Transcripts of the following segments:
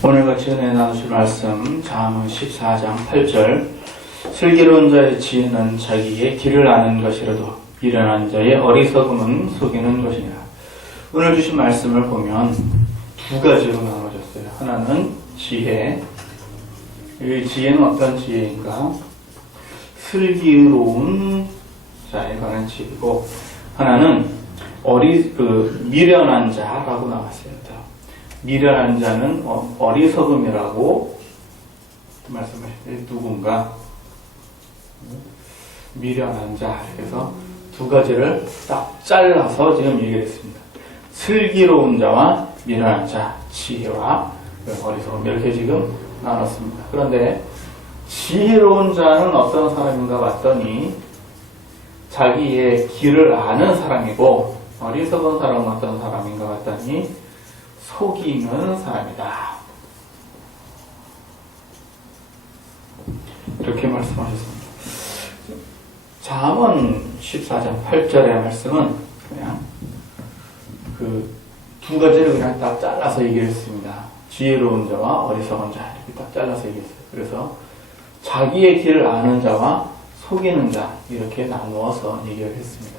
오늘 같이 은혜 나누실 말씀 잠언 14장 8절 슬기로운 자의 지혜는 자기의 길을 아는 것이라도 미련한 자의 어리석음은 속이는 것이니라. 오늘 주신 말씀을 보면 두 가지로 나눠졌어요. 하나는 지혜. 이 지혜는 어떤 지혜인가? 슬기로운 자에 관한 지혜고, 하나는 미련한 자라고 나왔습니다. 미련한 자는 어리석음이라고 말씀하셨어요. 누군가 미련한 자. 그래서 두 가지를 딱 잘라서 지금 얘기했습니다. 슬기로운 자와 미련한 자, 지혜와 어리석음, 이렇게 지금 나눴습니다. 그런데 지혜로운 자는 어떤 사람인가 봤더니 자기의 길을 아는 사람이고, 어리석은 사람은 어떤 사람인가 봤더니 속이는 사람이다. 이렇게 말씀하셨습니다. 잠언 14장 8절의 말씀은 그냥 두 가지를 그냥 딱 잘라서 얘기했습니다. 지혜로운 자와 어리석은 자, 이렇게 딱 잘라서 얘기했어요. 그래서 자기의 길을 아는 자와 속이는 자, 이렇게 나누어서 얘기를 했습니다.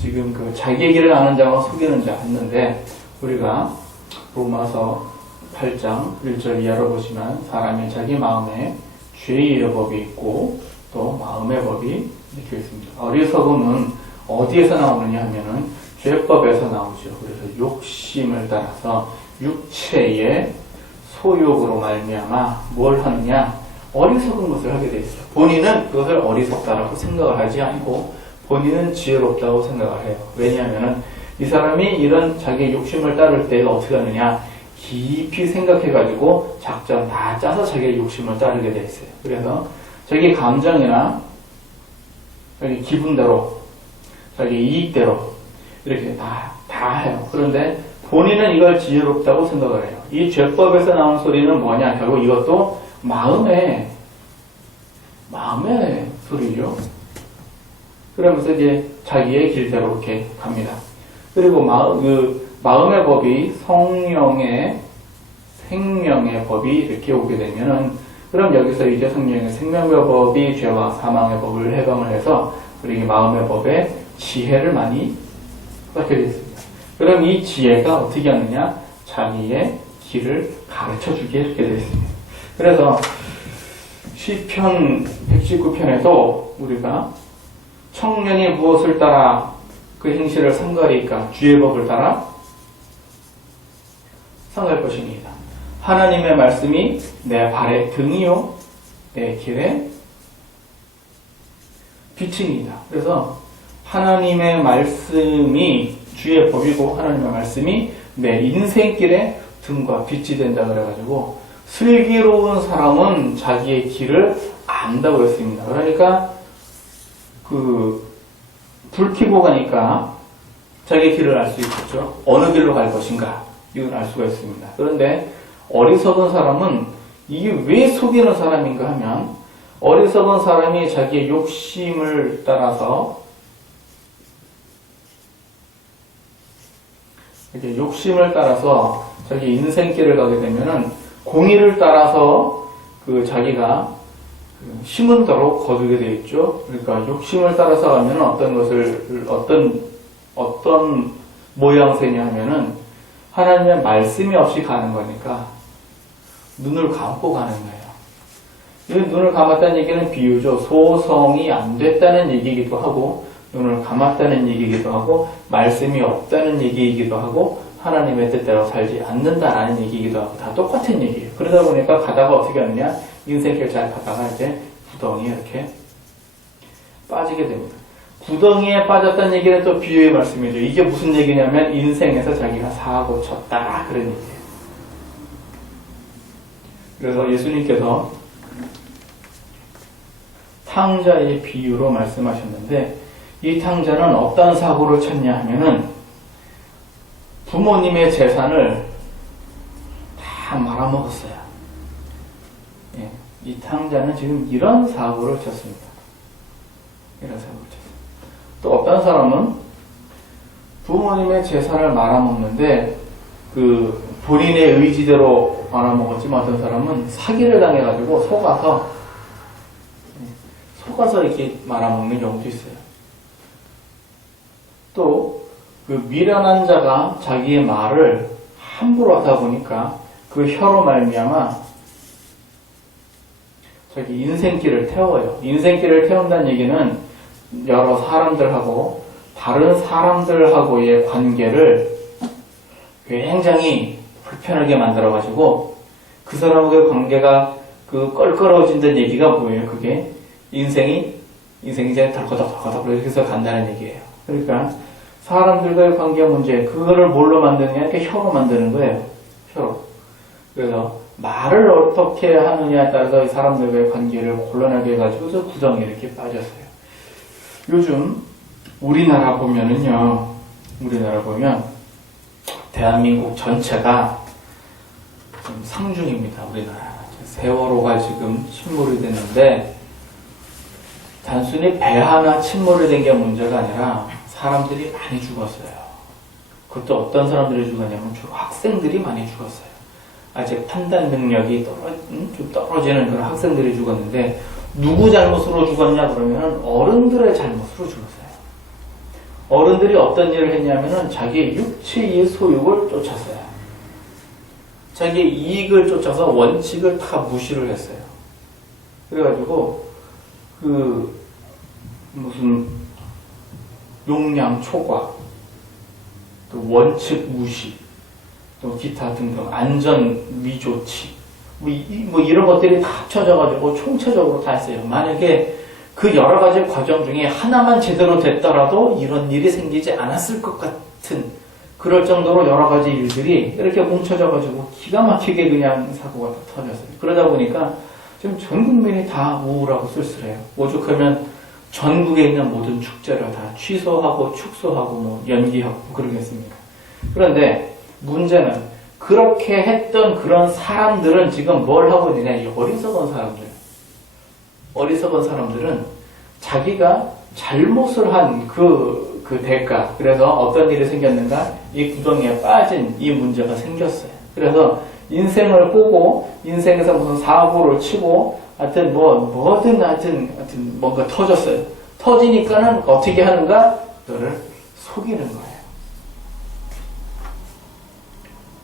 지금 자기의 길을 아는 자와 속이는 자 했는데, 우리가 로마서 8장 1절 이하로 보시면 사람이 자기 마음에 죄의 법이 있고 또 마음의 법이 이렇게 있습니다. 어리석음은 어디에서 나오느냐 하면은 죄법에서 나오죠. 그래서 욕심을 따라서 육체의 소욕으로 말미암아 뭘 하느냐? 어리석은 것을 하게 돼 있어요. 본인은 그것을 어리석다라고 생각을 하지 않고 본인은 지혜롭다고 생각을 해요. 왜냐하면은 이 사람이 이런 자기의 욕심을 따를 때 어떻게 하느냐? 깊이 생각해가지고 작전 다 짜서 자기의 욕심을 따르게 돼 있어요. 그래서 자기 감정이나 자기 기분대로, 자기 이익대로 이렇게 다 해요. 그런데 본인은 이걸 지혜롭다고 생각을 해요. 이 죄법에서 나온 소리는 뭐냐? 결국 이것도 마음의 소리죠. 그러면서 이제 자기의 길대로 이렇게 갑니다. 그리고 마음의 법이 성령의 생명의 법이 이렇게 오게 되면은, 그럼 여기서 이제 성령의 생명의 법이 죄와 사망의 법을 해방을 해서 우리 마음의 법에 지혜를 많이 갖게 되어 있습니다. 그럼 이 지혜가 어떻게 하느냐? 자기의 길을 가르쳐 주게 이렇게 되어 있습니다. 그래서 시편 119편에도 우리가 청년이 무엇을 따라 그 행실을 삼가리까? 주의 법을 따라 삼갈 것입니다. 하나님의 말씀이 내 발의 등이요 내 길의 빛입니다. 그래서 하나님의 말씀이 주의 법이고 하나님의 말씀이 내 인생길의 등과 빛이 된다 그래가지고, 슬기로운 사람은 자기의 길을 안다고 했습니다. 그러니까 불 켜고 가니까 자기 길을 알 수 있겠죠. 어느 길로 갈 것인가, 이건 알 수가 있습니다. 그런데 어리석은 사람은 이게 왜 속이는 사람인가 하면, 어리석은 사람이 자기의 욕심을 따라서 자기 인생길을 가게 되면은 공의를 따라서 자기가 심은 대로 거두게 되어 있죠. 그러니까 욕심을 따라서 가면 어떤 모양새냐 하면은 하나님의 말씀이 없이 가는 거니까 눈을 감고 가는 거예요. 이 눈을 감았다는 얘기는 비유죠. 소성이 안 됐다는 얘기이기도 하고, 눈을 감았다는 얘기이기도 하고, 말씀이 없다는 얘기이기도 하고, 하나님의 뜻대로 살지 않는다라는 얘기이기도 하고, 다 똑같은 얘기예요. 그러다 보니까 가다가 어떻게 하느냐? 인생길 잘 가다가 이제 구덩이에 이렇게 빠지게 됩니다. 구덩이에 빠졌다는 얘기는 또 비유의 말씀이죠. 이게 무슨 얘기냐면 인생에서 자기가 사고 쳤다, 그런 얘기예요. 그래서 예수님께서 탕자의 비유로 말씀하셨는데, 이 탕자는 어떤 사고를 쳤냐 하면은 부모님의 재산을 다 말아먹었어요. 예, 이 탕자는 지금 이런 사고를 쳤습니다. 또 어떤 사람은 부모님의 재산을 말아먹는데 본인의 의지대로 말아먹었지만 어떤 사람은 사기를 당해가지고 속아서 이렇게 말아먹는 경우도 있어요. 또 그 미련한 자가 자기의 말을 함부로 하다 보니까 그 혀로 말미암아 자기 인생길을 태워요. 인생길을 태운다는 얘기는 여러 사람들하고 다른 사람들하고의 관계를 굉장히 불편하게 만들어가지고 그 사람과의 관계가 그 껄끄러워진다는 얘기가 뭐예요? 그게 인생이 이제 덜커덕 이렇게 해서 간다는 얘기예요. 그러니까 사람들과의 관계 문제, 그거를 뭘로 만드느냐? 이렇게 혀로 만드는 거예요. 혀로. 그래서 말을 어떻게 하느냐에 따라서 이 사람들과의 관계를 곤란하게 해가지고 저 구덩이에 이렇게 빠졌어요. 요즘 우리나라 보면 대한민국 전체가 지금 상중입니다. 우리나라. 세월호가 지금 침몰이 됐는데 단순히 배 하나 침몰이 된 게 문제가 아니라 사람들이 많이 죽었어요. 그것도 어떤 사람들이 죽었냐면 주로 학생들이 많이 죽었어요. 아직 판단 능력이 좀 떨어지는 그런 학생들이 죽었는데 누구 잘못으로 죽었냐 그러면 어른들의 잘못으로 죽었어요. 어른들이 어떤 일을 했냐면은 자기 육체의 소욕을 쫓았어요. 자기 이익을 쫓아서 원칙을 다 무시를 했어요. 그래가지고 무슨 용량 초과, 또 원칙 무시, 또 기타 등등 안전 위조치, 뭐 이런 것들이 다 합쳐져가지고 총체적으로 다 했어요. 만약에 그 여러 가지 과정 중에 하나만 제대로 됐더라도 이런 일이 생기지 않았을 것 같은 그럴 정도로 여러 가지 일들이 이렇게 뭉쳐져가지고 기가 막히게 그냥 사고가 다 터졌어요. 그러다 보니까 지금 전 국민이 다 우울하고 쓸쓸해요. 오죽하면 전국에 있는 모든 축제를 다 취소하고 축소하고 뭐 연기하고 그러겠습니까? 그런데 문제는 그렇게 했던 그런 사람들은 지금 뭘 하고 있느냐? 이 어리석은 사람들은 자기가 잘못을 한 그 대가, 그래서 어떤 일이 생겼는가? 이 구덩이에 빠진 이 문제가 생겼어요. 그래서 인생을 보고 인생에서 무슨 사고를 치고 하여튼 뭐든 뭔가 터졌어요. 터지니까는 어떻게 하는가? 너를 속이는 거예요.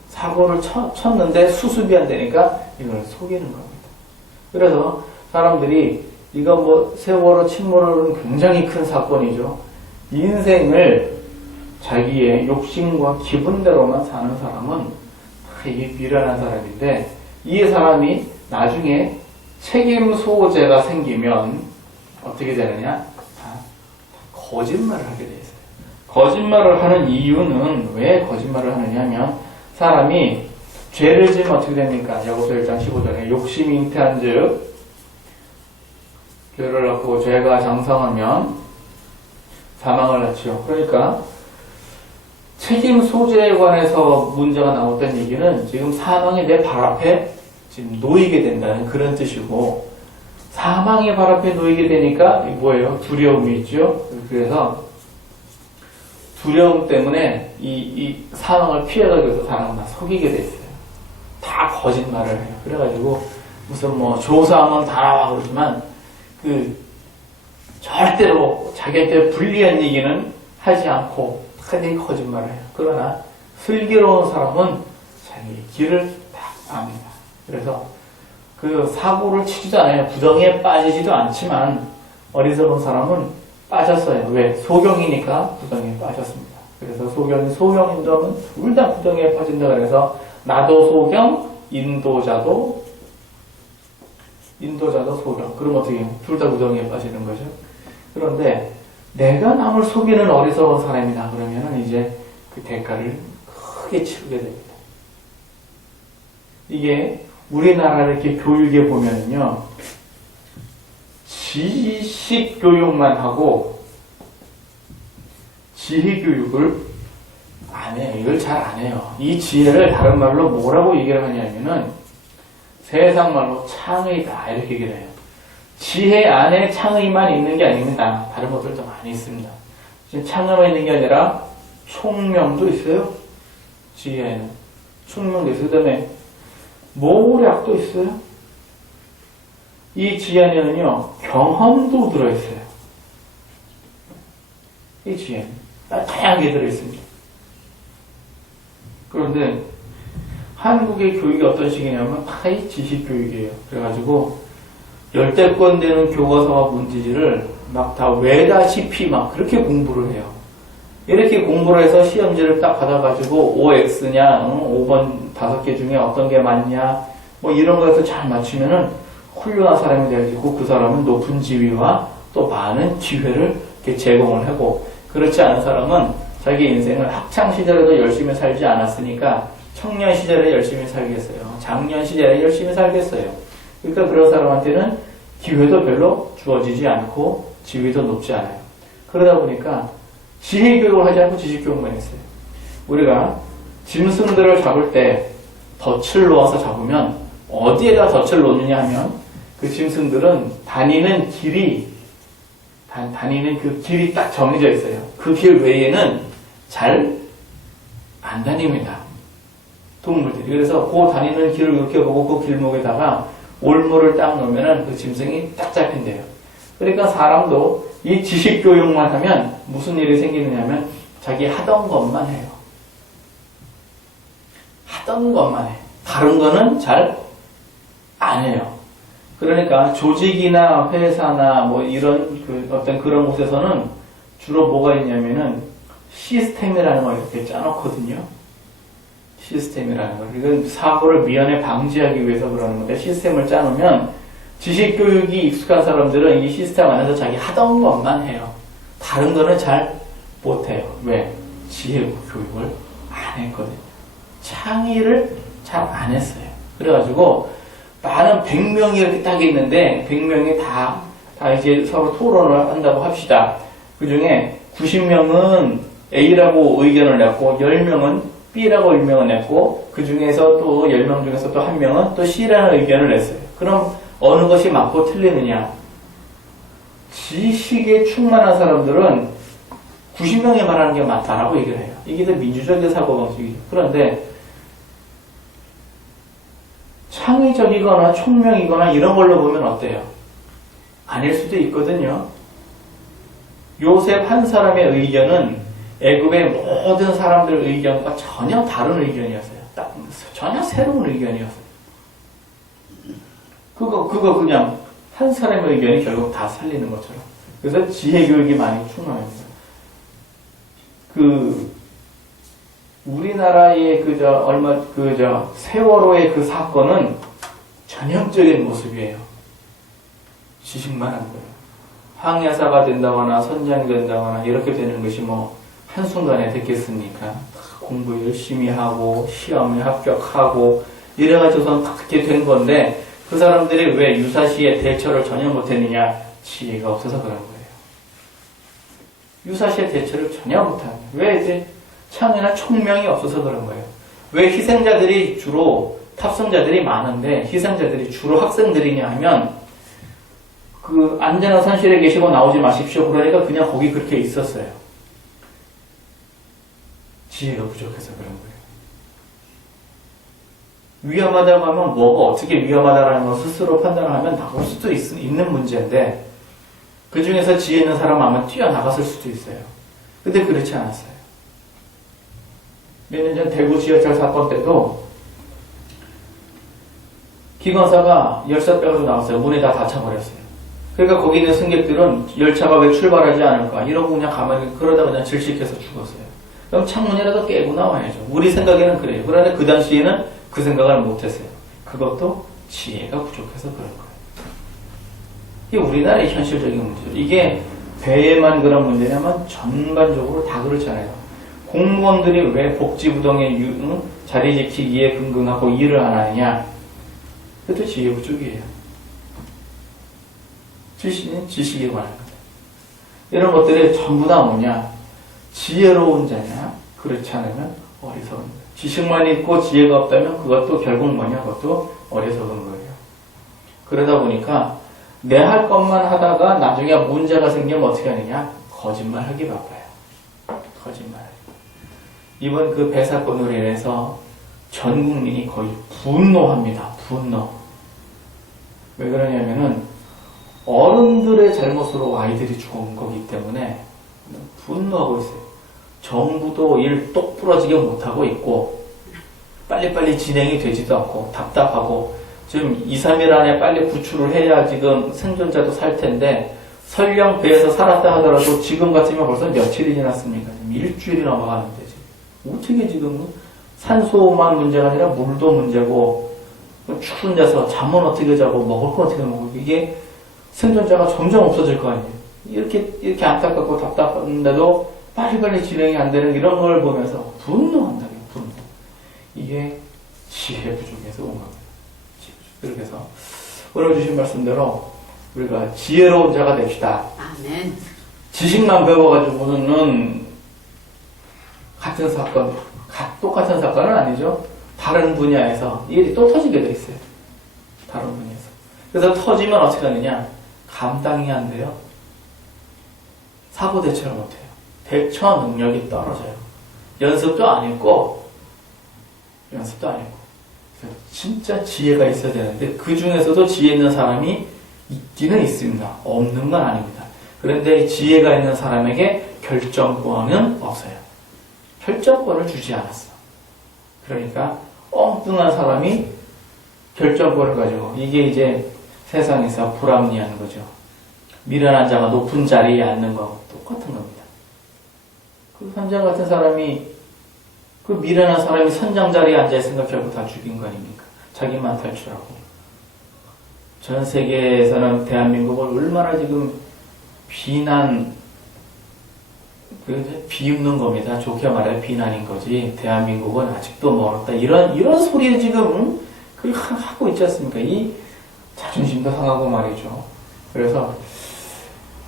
사고를 쳤는데 수습이 안 되니까 이걸 속이는 겁니다. 그래서 사람들이 이건 세월호 침몰은 굉장히 큰 사건이죠. 인생을 자기의 욕심과 기분대로만 사는 사람은 이게 미련한 사람인데 이 사람이 나중에 책임 소재가 생기면 어떻게 되느냐? 거짓말을 하게 돼 있어요. 거짓말을 하는 이유는 왜 거짓말을 하느냐면 사람이 죄를 지으면 어떻게 됩니까? 야고보서 1장 15절에 욕심이 잉태한 즉 죄를 낳고 죄가 장성하면 사망을 낳지요. 그러니까 책임 소재에 관해서 문제가 나왔던 얘기는 지금 사망이 내 발 앞에 지금 놓이게 된다는 그런 뜻이고, 사망이 발 앞에 놓이게 되니까 뭐예요? 두려움이 있죠. 그래서 두려움 때문에 이 사망을 피해가기 위해서 사람은 다 속이게 돼 있어요. 다 거짓말을 해요. 그래가지고 무슨 조사하면 다 나와 그러지만 절대로 자기한테 불리한 얘기는 하지 않고 흔히 거짓말을 해요. 그러나 슬기로운 사람은 자기 길을 딱 압니다. 그래서 그 사고를 치지도 않아요. 구덩이에 빠지지도 않지만 어리석은 사람은 빠졌어요. 왜? 소경이니까 구덩이에 빠졌습니다. 그래서 소경인도는 둘 다 구덩이에 빠진다 그래서 나도 소경, 인도자도 소경. 그럼 어떻게 해요? 둘 다 구덩이에 빠지는 거죠. 그런데 내가 남을 속이는 어리석은 사람이다 그러면은 이제 그 대가를 크게 치르게 됩니다. 이게 우리나라 이렇게 교육에 보면은요, 지식 교육만 하고 지혜 교육을 안 해요. 이걸 잘 안 해요. 이 지혜를 다른 말로 뭐라고 얘기를 하냐면은 세상 말로 창의다 이렇게 얘기를 해요. 지혜 안에 창의만 있는 게 아닙니다. 다른 것들도 많이 있습니다. 지금 창의만 있는 게 아니라 총명도 있어요. 지혜에는 숙명도 있어요. 그 다음에 모략도 있어요. 이 지혜는요, 경험도 들어있어요. 이 지혜는 다양하게 들어있습니다. 그런데 한국의 교육이 어떤 식이냐면 이 지식 교육이에요. 그래가지고 열대권 되는 교과서와 문제지를 막 다 외다시피 막 그렇게 공부를 해요. 이렇게 공부를 해서 시험지를 딱 받아가지고 OX냐, 5번 5개 중에 어떤 게 맞냐, 뭐 이런 거에서 잘 맞추면은 훌륭한 사람이 되어지고 그 사람은 높은 지위와 또 많은 기회를 이렇게 제공을 하고, 그렇지 않은 사람은 자기 인생을 학창시절에도 열심히 살지 않았으니까 청년 시절에 열심히 살겠어요. 장년 시절에 열심히 살겠어요. 그러니까 그런 사람한테는 기회도 별로 주어지지 않고 지위도 높지 않아요. 그러다 보니까 지혜 교육을 하지 않고 지식 교육만 했어요. 우리가 짐승들을 잡을 때 덫을 놓아서 잡으면 어디에다 덫을 놓느냐 하면 그 짐승들은 다니는 길이 그 길이 딱 정해져 있어요. 그 길 외에는 잘 안 다닙니다. 동물들이. 그래서 그 다니는 길을 이렇게 보고 그 길목에다가 올무를 딱 놓으면 그 짐승이 딱 잡힌대요. 그러니까 사람도 이 지식 교육만 하면 무슨 일이 생기느냐면 자기 하던 것만 해요. 하던 것만 해. 다른 거는 잘 안 해요. 그러니까 조직이나 회사나 뭐 이런 어떤 그런 곳에서는 주로 뭐가 있냐면은 시스템이라는 걸 이렇게 짜놓거든요. 시스템이라는 거. 이건 사고를 미연에 방지하기 위해서 그러는 건데, 시스템을 짜놓으면 지식 교육이 익숙한 사람들은 이 시스템 안에서 자기 하던 것만 해요. 다른 거는 잘 못해요. 왜? 지혜 교육을 안 했거든요. 창의를 잘 안 했어요. 그래가지고 많은 100명이 이렇게 딱 있는데 100명이 다 이제 서로 토론을 한다고 합시다. 그 중에 90명은 A라고 의견을 냈고 10명은 B라고 의견을 냈고 그 중에서 또 10명 중에서 또 1명은 또 C라는 의견을 냈어요. 그럼 어느 것이 맞고 틀리느냐? 지식에 충만한 사람들은 90명이 말하는 게 맞다라고 얘기를 해요. 이게 더 민주적인 사고방식이죠. 그런데 창의적이거나 총명이거나 이런 걸로 보면 어때요? 아닐 수도 있거든요. 요셉 한 사람의 의견은 애굽의 모든 사람들 의견과 전혀 다른 의견이었어요. 전혀 새로운 의견이었어요. 그거 그냥 한 사람의 의견이 결국 다 살리는 것처럼. 그래서 지혜 교육이 많이 충만합니다. 우리나라의 세월호의 그 사건은 전형적인 모습이에요. 지식만 한 거예요. 항해사가 된다거나 선장이 된다거나 이렇게 되는 것이 뭐 한순간에 됐겠습니까? 공부 열심히 하고 시험에 합격하고 이래가지고선 그렇게 된 건데, 그 사람들이 왜 유사시에 대처를 전혀 못했느냐? 지혜가 없어서 그런 거예요. 유사시에 대처를 전혀 못하는 거예요. 왜 이제 창의나 총명이 없어서 그런 거예요. 왜 희생자들이 주로 탑승자들이 많은데 희생자들이 주로 학생들이냐 하면 그 안전한 산실에 계시고 나오지 마십시오. 그러니까 그냥 거기 그렇게 있었어요. 지혜가 부족해서 그런 거예요. 위험하다고 하면 뭐가 어떻게 위험하다라는 걸 스스로 판단을 하면 나올 수도 있는 문제인데, 그 중에서 지혜 있는 사람은 아마 뛰어나갔을 수도 있어요. 근데 그렇지 않았어요. 몇 년 전 대구 지하철 사건 때도 기관사가 열차 빼고 나왔어요. 문에 다 닫혀버렸어요. 그러니까 거기 있는 승객들은 열차가 왜 출발하지 않을까 이러고 그냥 가만히 그러다 그냥 질식해서 죽었어요. 그럼 창문이라도 깨고 나와야죠. 우리 생각에는 그래요. 그런데 그 당시에는 그 생각을 못했어요. 그것도 지혜가 부족해서 그런 거예요. 이게 우리나라의 현실적인 문제죠. 이게 배에만 그런 문제냐면 전반적으로 다 그렇잖아요. 공무원들이 왜 복지부동의 자리 지키기에 근근하고 일을 안 하느냐? 그것도 지혜 부족이에요. 지식에 관한 것. 이런 것들이 전부 다 뭐냐? 지혜로운 자냐? 그렇지 않으면 어리석은 거예요. 지식만 있고 지혜가 없다면 그것도 결국 뭐냐? 그것도 어리석은 거예요. 그러다 보니까 내 할 것만 하다가 나중에 문제가 생기면 어떻게 하느냐? 거짓말하기 바빠요. 거짓말. 이번 그 배 사건으로 인해서 전 국민이 거의 분노합니다. 분노. 왜 그러냐면은 어른들의 잘못으로 아이들이 죽은 거기 때문에 분노하고 있어요. 정부도 일 똑부러지게 못하고 있고 빨리빨리 진행이 되지도 않고 답답하고 지금 2, 3일 안에 빨리 구출을 해야 지금 생존자도 살 텐데 설령 배에서 살았다 하더라도 지금 같으면 벌써 며칠이 지났습니까? 지금 일주일이 넘어가는데 지금 어떻게 지금 산소만 문제가 아니라 물도 문제고 추운 데서 잠은 어떻게 자고 먹을 거 어떻게 먹고 이게 생존자가 점점 없어질 거 아니에요. 이렇게 안타깝고 답답한데도 빨리빨리 진행이 안 되는 이런 걸 보면서 분노한다. 분노. 이게 지혜 부족에서 온 겁니다. 그렇게 해서 오늘 주신 말씀대로 우리가 지혜로운 자가 됩시다. 아멘. 지식만 배워가지고는 같은 사건, 똑같은 사건은 아니죠. 다른 분야에서 일이 또 터지게 돼 있어요. 다른 분야에서. 그래서 터지면 어떻게 하느냐? 감당이 안 돼요. 사고 대처를 못해요. 대처 능력이 떨어져요. 연습도 안 했고, 진짜 지혜가 있어야 되는데 그 중에서도 지혜 있는 사람이 있기는 있습니다. 없는 건 아닙니다. 그런데 지혜가 있는 사람에게 결정권은 없어요. 결정권을 주지 않았어. 그러니까 엉뚱한 사람이 결정권을 가지고 이게 이제 세상에서 불합리한 거죠. 미련한 자가 높은 자리에 앉는 거하고 똑같은 겁니다. 그 선장 같은 사람이 그 미련한 사람이 선장 자리에 앉아있으니까 결국 다 죽인 거 아닙니까? 자기만 탈출하고. 전 세계에서는 대한민국을 얼마나 지금 비웃는 겁니다. 좋게 말해 비난인 거지. 대한민국은 아직도 멀었다. 이런 소리 지금 하고 있지 않습니까? 이 자존심도 상하고 말이죠. 그래서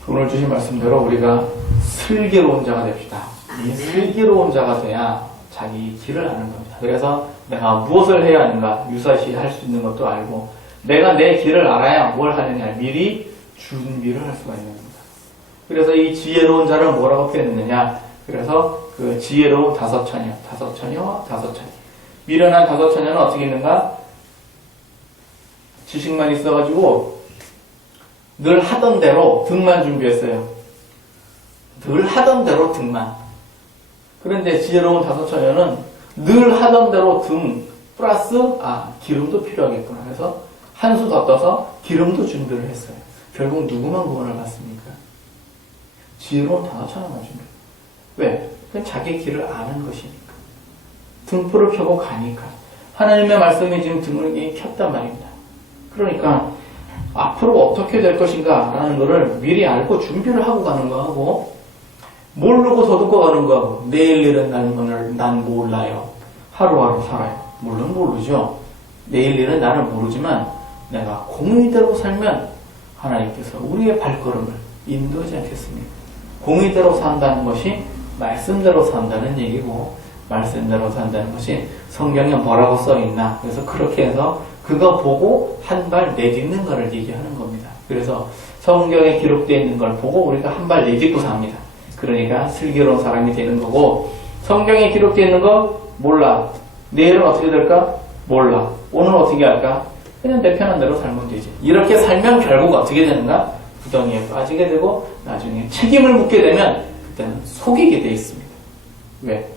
오늘 주신 말씀대로 우리가 슬기로운 자가 됩시다. 이 슬기로운 자가 돼야 자기 길을 아는 겁니다. 그래서 내가 무엇을 해야 하는가 유사시 할 수 있는 것도 알고 내가 내 길을 알아야 뭘 하느냐 미리 준비를 할 수가 있는 겁니다. 그래서 이 지혜로운 자를 뭐라고 표현했느냐? 그래서 그 지혜로운 다섯 처녀와 다섯 처녀. 미련한 다섯 처녀는 어떻게 있는가? 지식만 있어가지고 늘 하던 대로 등만 준비했어요. 늘 하던 대로 등만. 그런데 지혜로운 다섯 처녀는 늘 하던 대로 등 플러스 기름도 필요하겠구나. 그래서 한 수 더 떠서 기름도 준비를 했어요. 결국 누구만 구원을 받습니까? 지혜로운 다섯 처녀만 준비. 왜? 그건 자기 길을 아는 것이니까. 등불을 켜고 가니까. 하나님의 말씀이 지금 등을 켰단 말입니다. 그러니까 앞으로 어떻게 될 것인가 라는 것을 미리 알고 준비를 하고 가는 거하고 모르고 더듬고 가는 거하고 내일 일은 난 몰라요. 하루하루 살아요. 물론 모르죠. 내일 일은 나를 모르지만 내가 공의대로 살면 하나님께서 우리의 발걸음을 인도하지 않겠습니까? 공의대로 산다는 것이 말씀대로 산다는 얘기고 말씀대로 산다는 것이 성경에 뭐라고 써있나 그래서 그렇게 해서 그거 보고 한 발 내딛는 것을 얘기하는 겁니다. 그래서 성경에 기록되어 있는 걸 보고 우리가 한 발 내딛고 삽니다. 그러니까 슬기로운 사람이 되는 거고 성경에 기록되어 있는 거 몰라. 내일은 어떻게 될까? 몰라. 오늘 어떻게 할까? 그냥 내 편한 대로 살면 되지. 이렇게 살면 결국 어떻게 되는가? 구덩이에 빠지게 되고 나중에 책임을 묻게 되면 그때는 속이게 돼 있습니다. 왜?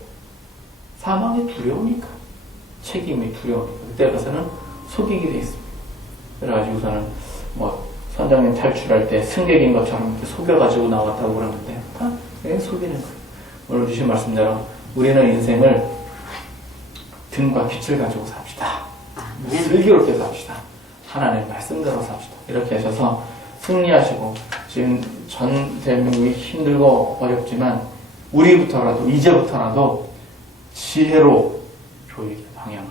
사망이 두려우니까. 책임이 두려우니까. 그때 가서는 속이게 돼 있습니다. 그래가지고서는 선장님 탈출할 때 승객인 것처럼 이렇게 속여가지고 나왔다고 그러는데 다 속이는 거예요. 오늘 주신 말씀대로 우리는 인생을 등과 빛을 가지고 삽시다. 슬기롭게 삽시다. 하나님의 말씀대로 삽시다. 이렇게 하셔서 승리하시고 지금 전 대한민국이 힘들고 어렵지만 우리부터라도 이제부터라도 지혜로 교육의 방향을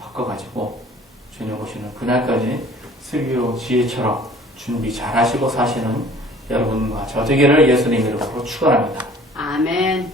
바꿔가지고 주님 오시는 그날까지 슬기로 지혜처럼 준비 잘 하시고 사시는 여러분과 저 되기를 예수님 이름으로 축원합니다. 아멘.